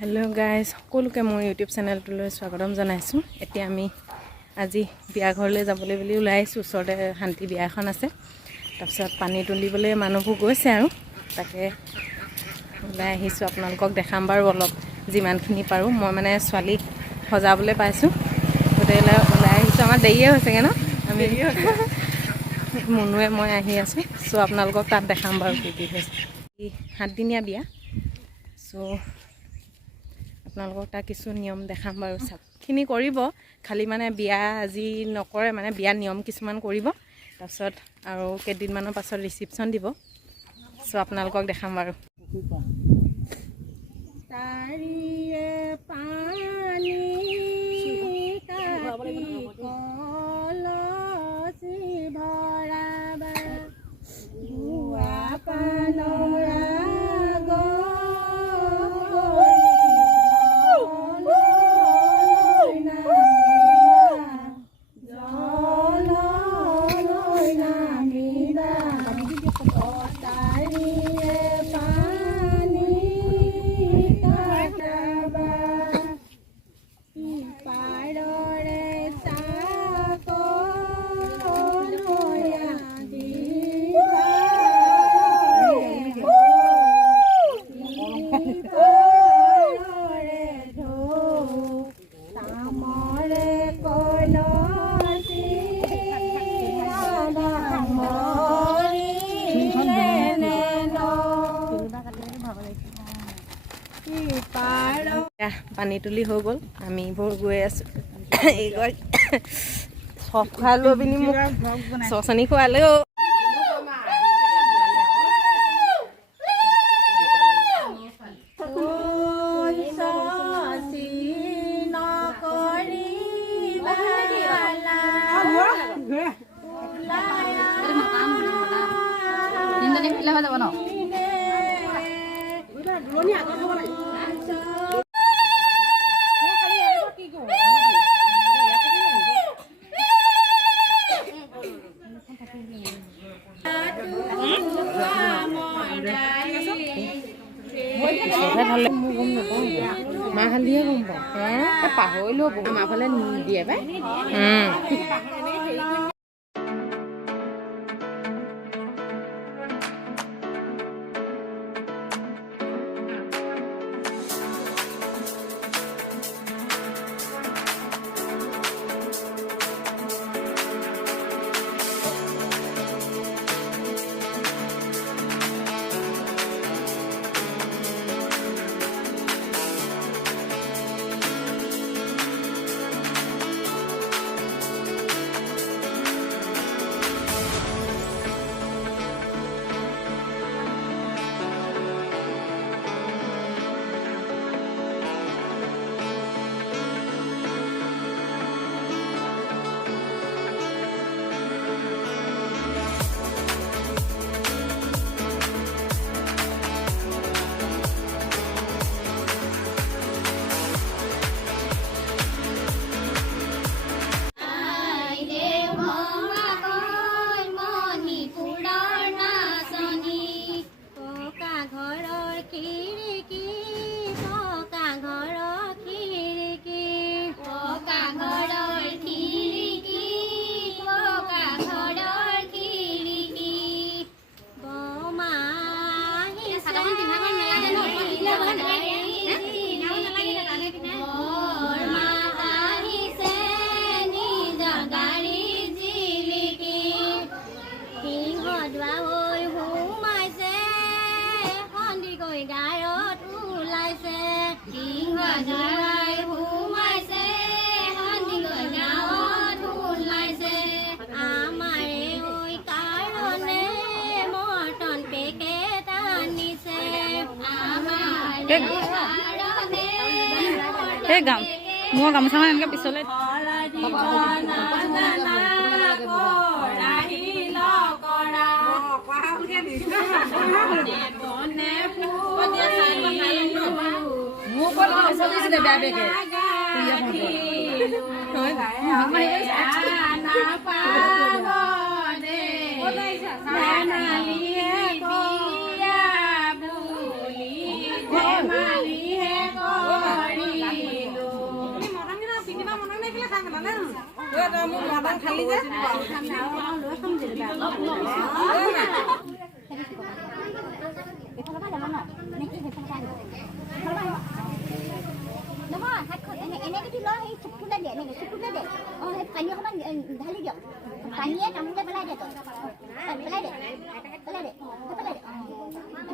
Hello' guys, সকলোকে মোৰ YouTube চেনেলটোলৈ স্বাগতম জনাইছোঁ। এতিয়া আমি আজি বিয়া ঘৰলৈ যাবলৈ বুলি ওলাই আহিছোঁ। ওচৰতে শান্তি বিয়া এখন আছে। তাৰপিছত পানী তুলিবলৈ মানুহবোৰ গৈছে আৰু তাকে ওলাই আহিছোঁ। আপোনালোকক দেখাম বাৰু অলপ যিমানখিনি পাৰোঁ। মই মানে ছোৱালী সজাবলৈ পাইছোঁ, গোটেইলৈ ওলাই আহিছোঁ। আমাৰ দেৰিয়ে হৈছেগৈ ন, আমি মুনুৱে মই আহি আছোঁ। চ' আপোনালোকক তাত দেখাম বাৰু কি হৈছে। 7 দিনীয়া বিয়া। চ' আপোনালোকক তাৰ কিছু নিয়ম দেখাম বাৰু। চবখিনি কৰিব, খালি মানে বিয়া আজি নকৰে, মানে বিয়া নিয়ম কিছুমান কৰিব। তাৰপিছত আৰু কেইদিনমানৰ পাছত ৰিচিপশ্যন দিব। চ' আপোনালোকক দেখাম বাৰু। পানী তুলি হৈ গ'ল, আমিবোৰ গৈ আছোঁ। এইগৈ চব খুৱাই লৈ পিনি মোক চচনি খুৱালেও যাব ন। মা হালিয়ে গম পাওঁ, পাহৰিলেও আমাৰ ফালে নিদিয়ে পাই। এই গাম মোৰ গামোচাখন এনেকৈ পিছলৈ খালি যে নহয় হাতখন এনেকৈ দি লয় সেই চুপটোতে দিয়ে এনেকৈ চুপটোতে দিয়ে অঁ সেই পানী অকণমান ঢালি দিয়ক পানীয়ে তামোলে পেলাই দিয়ে তই পেলাই দে পেলাই দে পেলাই দে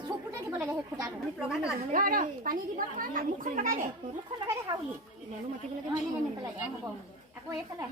চুপটোতে দিব লাগে সেই খুটাটো পানী দিব মুখখন লগাই দে হাউলি নেলু মাতিব লাগে মানে পেলাই দে হ'ব আকৌ এইফালে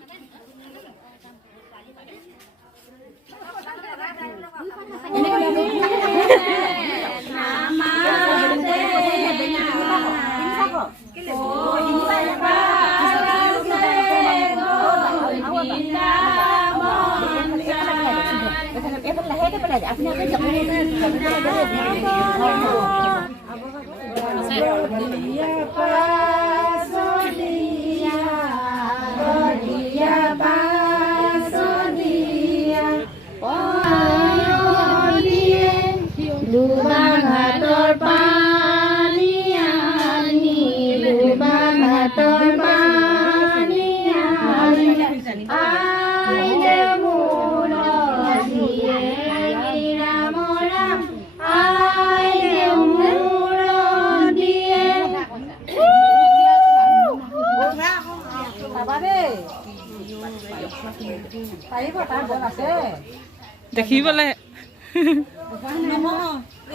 দেখিবলৈ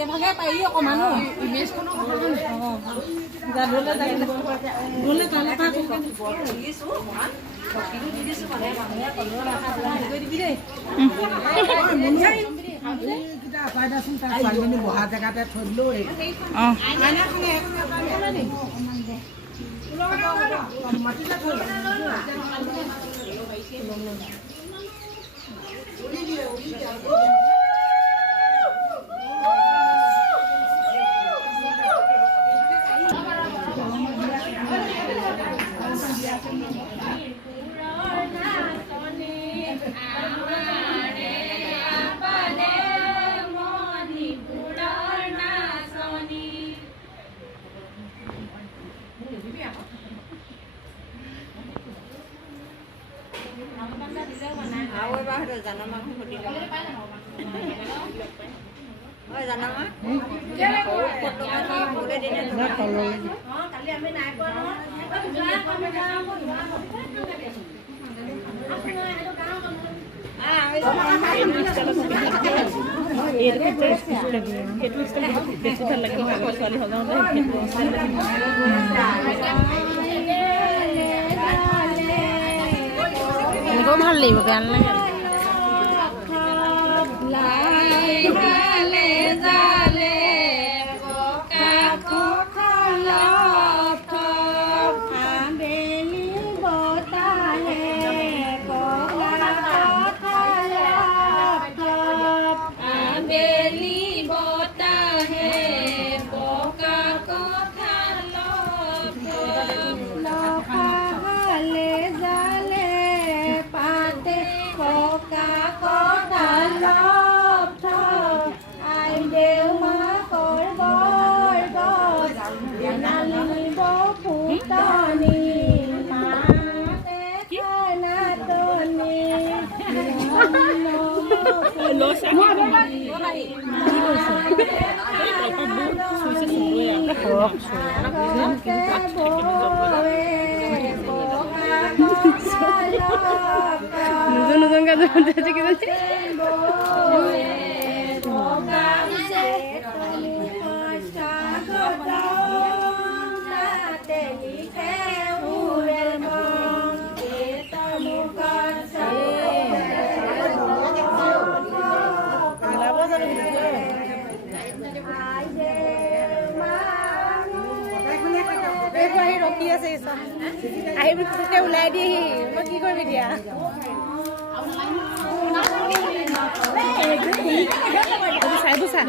এভাগে পাৰি অকণমান ইমেজখনৰ বহা জেগাতে থৈ দিলো ভাল লাগিব বেয়া নালাগে নতুন কাজ ৰখি আছে আহিবি ওলাই দিয়েহি মই কি কৰিবি দিয়া চাই বুচা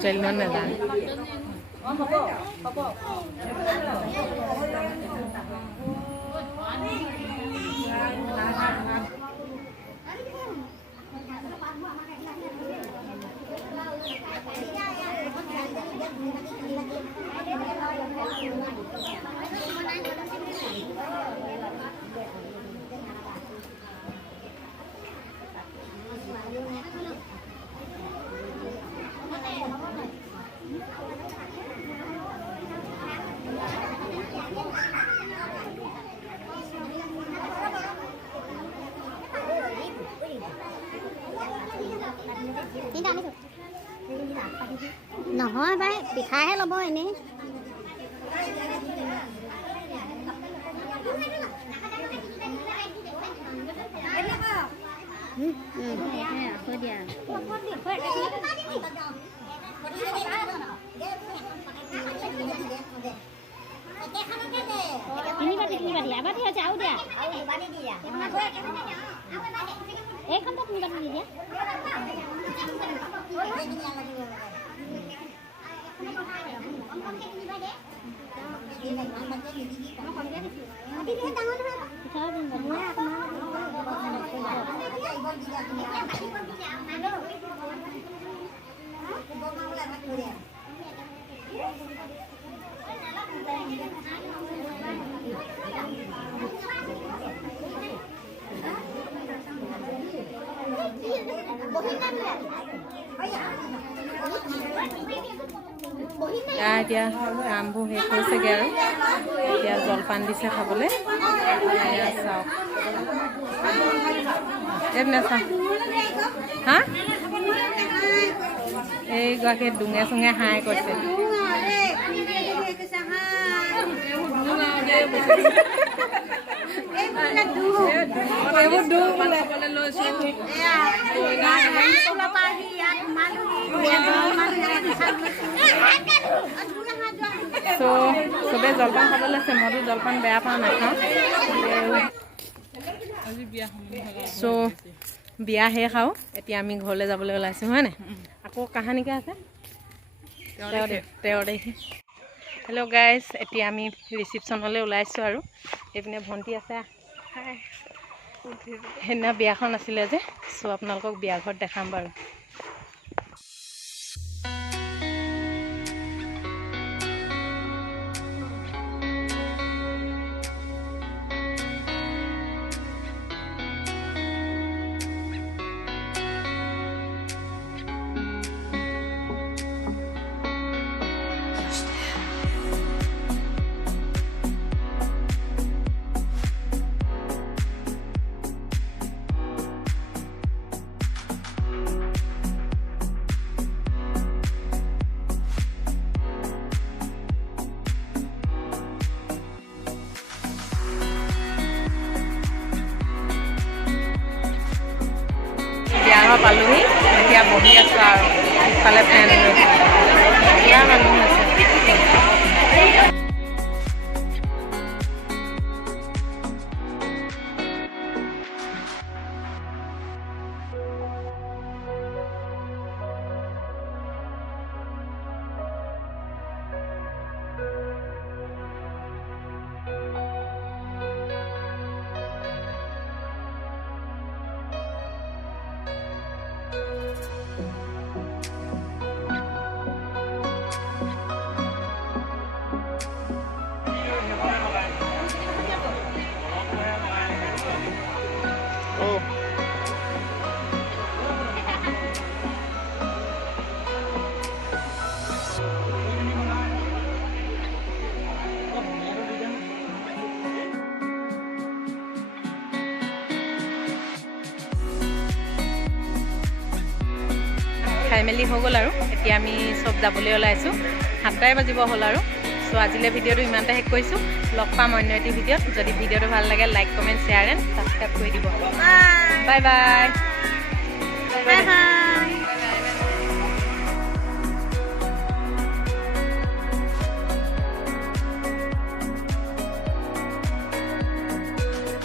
Chel non na dan. নহয় বাই পিঠাহে ল'ব এনেই তিনি বাটি এবাটি আছে আৰু দিয়া এইখনটা তিনি বাটি দি দিয়া এতিয়া কামবোৰ শেষ হৈছেগৈ আৰু এতিয়া জলপান দিছে খাবলৈ চাওক নাচাওঁ হা এইগৰাকী ডুঙে চুঙে হাঁহ কৈছে চবেই জলপান খাবলৈ লৈছে মইতো জলপান বেয়া পাওঁ নাখাওঁ বিয়া শেষ আৰু এতিয়া আমি ঘৰলৈ যাবলৈ ওলাইছোঁ হয় নাই আকৌ কাহানিকৈ আছে 13 তাৰিখে হেল্ল' গাইজ এতিয়া আমি ৰিচিপশ্যনলৈ ওলাইছোঁ আৰু এইপিনে ভণ্টি আছে সেইদিনা বিয়াখন আছিলে যে আপোনালোকক বিয়া ঘৰত দেখাম বাৰু ঘৰ পালোহি এতিয়া বহি আছোঁ আৰু ইফালে ফেন লৈ পুৰা মানুহ আছে খাই মেলি হৈ গ'ল আৰু এতিয়া আমি চব যাবলৈ ওলাইছোঁ 7টাই বাজিব হ'ল আৰু চ' আজিলৈ ভিডিঅ'টো ইমানতে শেষ কৰিছোঁ লগ পাম অন্য এটি ভিডিঅ'ত যদি ভিডিঅ'টো ভাল লাগে like comment share and subscribe কৰি দিব বাই বাই